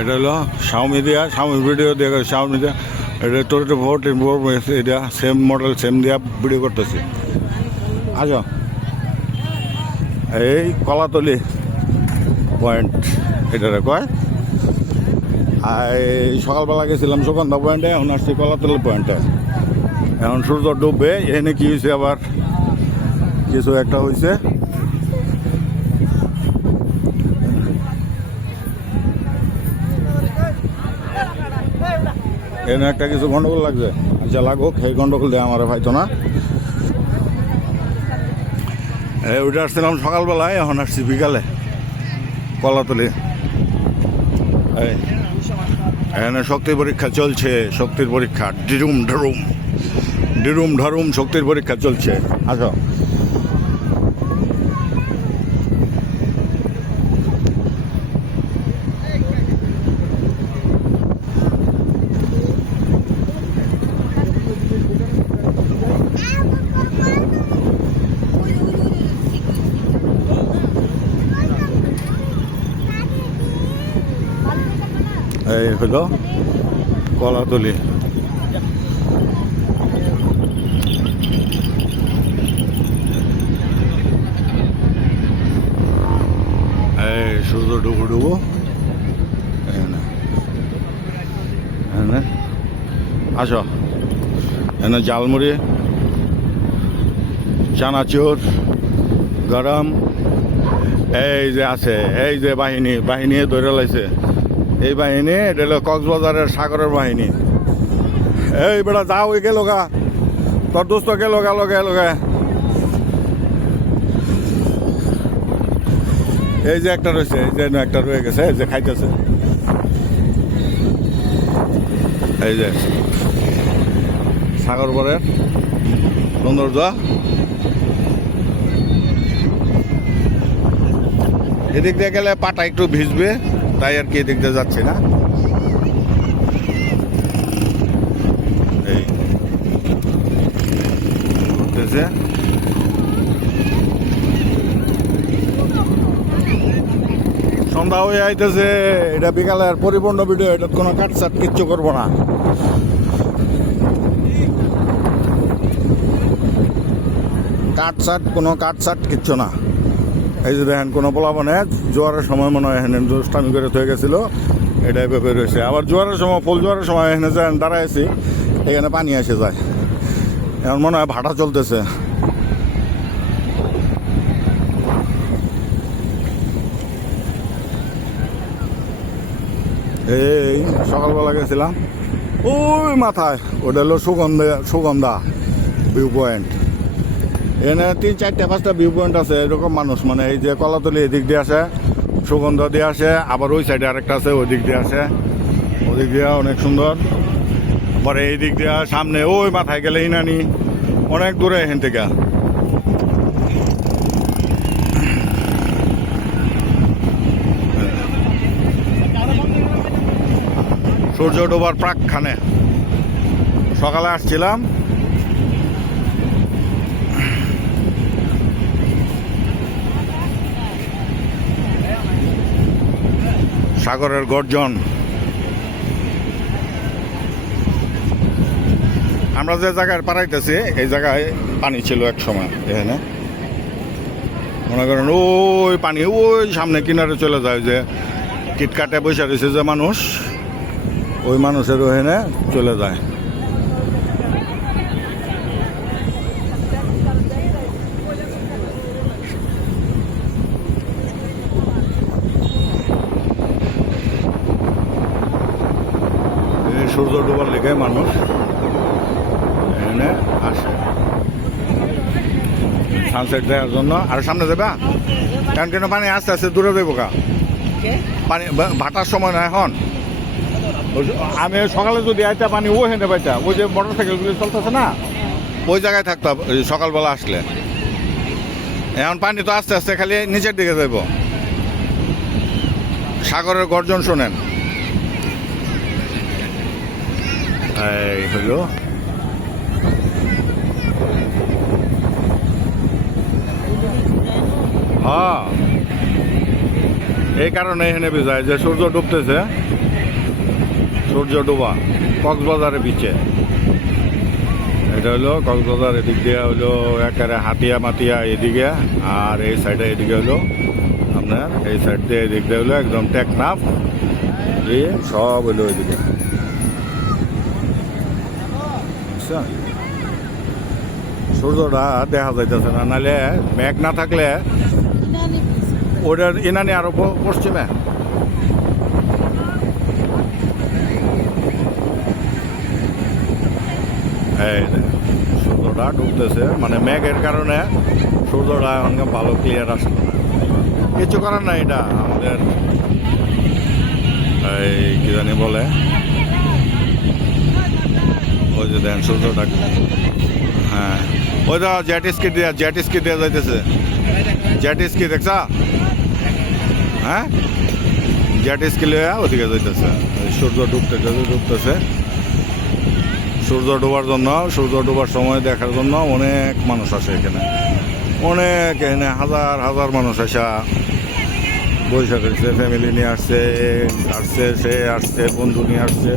এটা হলো শাওমি দিয়া, শাওমি ভিডিও দিয়ে, শাওমি দিয়া এটা তোর এটা সেম মডেল সেম দিয়া ভিডিও করতেছি। আচ্ছা, এই কলাতলি পয়েন্ট এটারে কয়। আর সকালবেলা গেছিলাম সুগন্ধা পয়েন্টে, এখন আসছি কলাতলি পয়েন্টে। এখন সূর্য ডুববে, এখানে কি হয়েছে আবার কিছু একটা হয়েছে। এখানে একটা কিছু গন্ডগোল লাগছে। আচ্ছা লাগুক, এই গন্ডগোল দিয়ে আমার ভাইতো না। ওইটা আসছিলাম সকালবেলায়, এখন আসছি বিকালে কলাতলি। এখানে শক্তির পরীক্ষা চলছে, শক্তির পরীক্ষা, ডিরুম ঢারুম ডিরুম ঢারুম শক্তির পরীক্ষা চলছে। আচ্ছা, এই হলো কলাতলি। এই সূর্য ডুবো ডুবো। আসো, এনে জালমুড়ি, চানাচুর, গরম, এই যে আছে, এই যে বাহিনী ধরে লাইছে। এই বাহিনী এটা হলো কক্সবাজারের সাগরের বাহিনী। এই বেটা যাও, ওই গেল গা, তোর দোস্ত গেল গা, লগে এই যে একটা রয়েছে, এই যে একটা রয়ে গেছে, এই যে খাইতেছে। এই যে সাগর পাড়ের সৌন্দর্য। এদিক দিয়ে গেলে পাটা একটু ভিজবে, তাই আর কি এদিক দিয়ে যাচ্ছি না। এই ঘুরতেছে। সন্ধ্যা হয়ে আইতেছে, এটা বিকালের পরিপূর্ণ ভিডিও, এটা কোনো কাটসাট কিচ্ছু করবো না। কাটসাট কিচ্ছু না। এই যে দেখেন কোনো পোলাপানে জোয়ারের সময় মনে হয় এখানে দুষ্টামি করে হয়ে গেছিল, এটাই ভেবে রয়েছে। আবার জোয়ারের সময়, ফুল জোয়ারের সময় এখানে যে দাঁড়াইছি, এখানে পানি এসে যায়। এখন মনে হয় ভাটা চলতেছে। এই সকালবেলা গেছিলাম ওই মাথায়, ওটা হলো সুগন্ধা ভিউ পয়েন্ট। এখানে 3-4-5টা ভিউ পয়েন্ট আছে। এরকম মানুষ মানে এই যে কলাতলি এদিক দিয়ে আসে, সুগন্ধা দিয়ে আসে, আবার ওই সাইডে আরেকটা আছে ওই দিক দিয়ে আসে, ওদিক দিয়ে অনেক সুন্দর। পরে এই দিক দিয়ে সামনে ওই মাথায় গেলে ইনানি, অনেক দূরে এখান থেকে। সূর্য ডোবার প্রাকখানে সকালে আসছিলাম। সাগরের গর্জন। আমরা যে জায়গায় পাড়াইতেছি এই জায়গায় পানি ছিল এক সময়। এখানে মনে করেন ওই পানি ওই সামনে কিনারে চলে যায়, যে কিটকাটে বসে রয়েছে যে মানুষ, ওই মানুষের ওখানে চলে যায়। সূর্য ডোবার লেগে মানুষ এখানে আসে সানসেট দেখার জন্য। আর সামনে যাবে কারণ কেন পানি আস্তে আস্তে দূরে যাবো গা, পানি ভাটার সময় না এখন। আমি সকালে যদি আইতা পানি ও হেঁটে পাইতা, ওই যে মোটর সাইকেলগুলি চলতেছে না, ওই জায়গায় থাকতাম সকালবেলা আসলে। এখন পানি তো আস্তে আস্তে খালি নিচের দিকে যাইব। সাগরের গর্জন শোনেন। এই হলো হ্যাঁ, এই কারণে এখানে বোঝায় যে সূর্য ডুবতেছে। সূর্য ডোবা কক্সবাজারের বিচে। এটা হলো কক্সবাজার, এদিক দিয়ে হলো একেবারে হাতিয়া মাতিয়া এদিকে, আর এই সাইডে এদিকে হলো আপনার এই সাইড দিয়ে এদিক দিয়ে হলো একদম টেকনাফ, দিয়ে সব হলো এদিকে। সূর্যটা দেখা যাইতেছে না, নাহলে মেঘ না থাকলে ওটার ইনানি আরো পশ্চিমে। এই সূর্যটা ডুবতেছে, মানে মেঘের কারণে সূর্যটা এখন ভালো ক্লিয়ার আসলো না। কিছু করার নাই, এটা আমাদের এই কি জানি বলে, ওই যে দেন সূর্যটা। হ্যাঁ ওই তো জেট স্কি দিয়ে যাইতেছে, জেট স্কি দেখছা? হ্যাঁ জেট স্কি লিয়ে ওদিকে যাইতেছে। সূর্য ডুবতেছে। সূর্য ডোবার জন্য, সূর্য ডোবার সময় দেখার জন্য অনেক মানুষ আসে এখানে, অনেক এখানে হাজার হাজার মানুষ আসা বৈশাখ আসছে, ফ্যামিলি নিয়ে আসছে, সে আসছে, বন্ধু নিয়ে আসছে।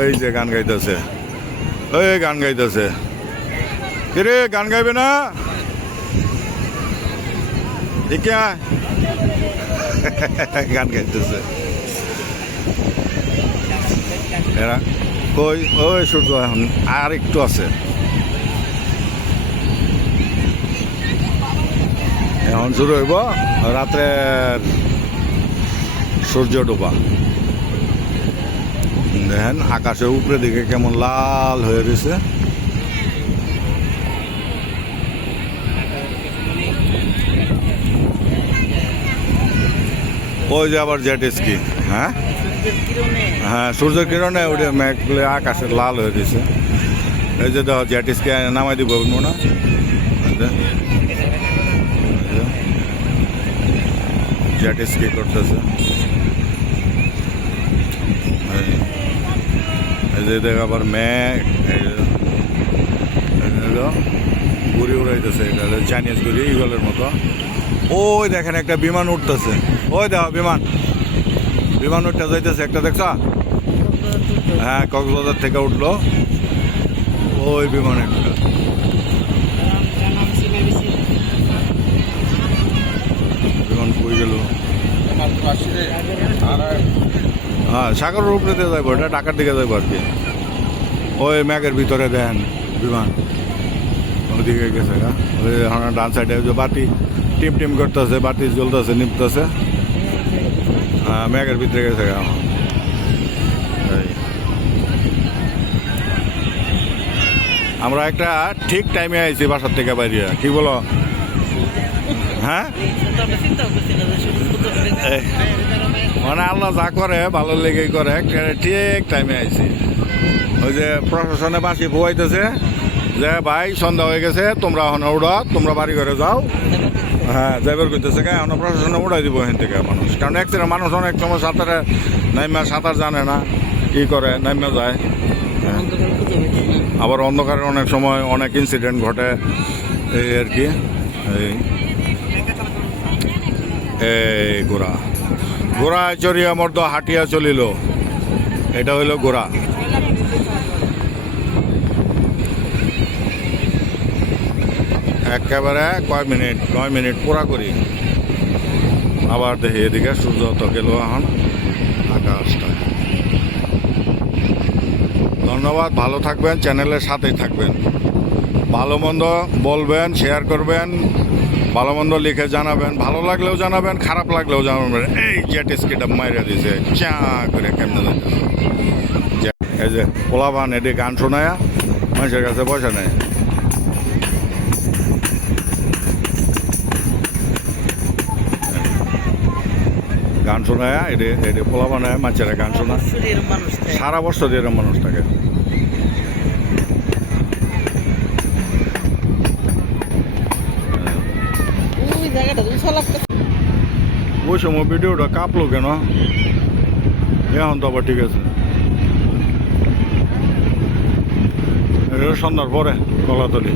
এই যে গান গাইতেছে, গান গাইতেছে। কিরে গান গাইবে না? গান গাইতেছে এরা। ওই সূর্য এখন আর একটু আছে, এখন শুরু হইব রাত্রের সূর্য ডোবা। দেখেন আকাশের উপরে দিকে কেমন লাল হয়ে গেছে। ওই যে আবার জেট স্কি। হ্যাঁ হ্যাঁ সূর্যের কিরণে ওটা মেঘলে আকাশে লাল হয়ে গেছে। এই যে দেখো জেট স্কি নামাই দিব না, জেট স্কি করতেছে। এই যে দেখ আবার মেঘ ঘুরি উড়াইতেছে, এটা চাইনিজ ঘুরি ইগলের মতো। ওই দেখেন একটা বিমান উঠতেছে, ওই দেখো বিমান উঠতে যাইতেছে একটা, দেখছা? হ্যাঁ কক্সবাজার থেকে উঠলো ওই বিমান একটা। বিমান কই গেল? হ্যাঁ সাগরের উপরে দিয়ে যাইব, এটা ঢাকার দিকে যাইব আর কি। ওই ম্যাগের ভিতরে দেন বিমান ওইদিকে গেছে। ওই ডান সাইডে যে বাতি টিম করতেছে, বাতি জ্বলতেছে নিপতেছে। হ্যাঁ ম্যাগের ভিতরে গেছে। আমরা একটা ঠিক টাইমে আইছি বাসার থেকে বাইরে, কি বলো? হ্যাঁ মানে আল্লাহ যা করে ভালো লেগেই করে, ঠিক টাইমে আইছি। ওই যে প্রশাসনে বাসি পোয়াইতেছে যে ভাই সন্ধ্যা হয়ে গেছে, তোমরা এখন উড়া, তোমরা বাড়ি ঘরে যাও। হ্যাঁ ড্রাইভার করতেছে এখন প্রশাসনে উড়াই দিব এখান থেকে মানুষ, কারণ অ্যাক্সিডেন্ট মানুষ অনেক সময় সাঁতারে নাইমা, সাঁতার জানে না, কি করে নাইমা যায়। আবার অন্ধকারে অনেক সময় অনেক ইনসিডেন্ট ঘটে, এই আর কি। এই ঘোড়া চড়িয়া মর্দ হাটিয়া চলিল, এটা হইল ঘোড়া। একেবারে কয় মিনিট, 9 মিনিট পুরা করি। আবার দেখি এদিকে সূর্য তো গেল এখন আকাশটা। ধন্যবাদ, ভালো থাকবেন, চ্যানেলের সাথেই থাকবেন। ভালো মন্দ বলবেন, শেয়ার করবেন, ভালো মন্দ লিখে জানাবেন, ভালো লাগলেও জানাবেন, খারাপ লাগলেও জানাবেন। এই জেট স্কিটা মাইরা দিছে চা করে, কেমন এই যে পোলাবান এদিকে গান শোনায়া মানুষের কাছে পয়সা নেই। গান শোনায় এটা পোলা বানায় মানুষেরা গান শোনা, সারা বছর এরকম মানুষ থাকে। ওই সময় ভিডিওটা কাঁপলো কেন, এখন তো আবার ঠিক আছে। এটা সন্ধ্যার পরে কলাতলি।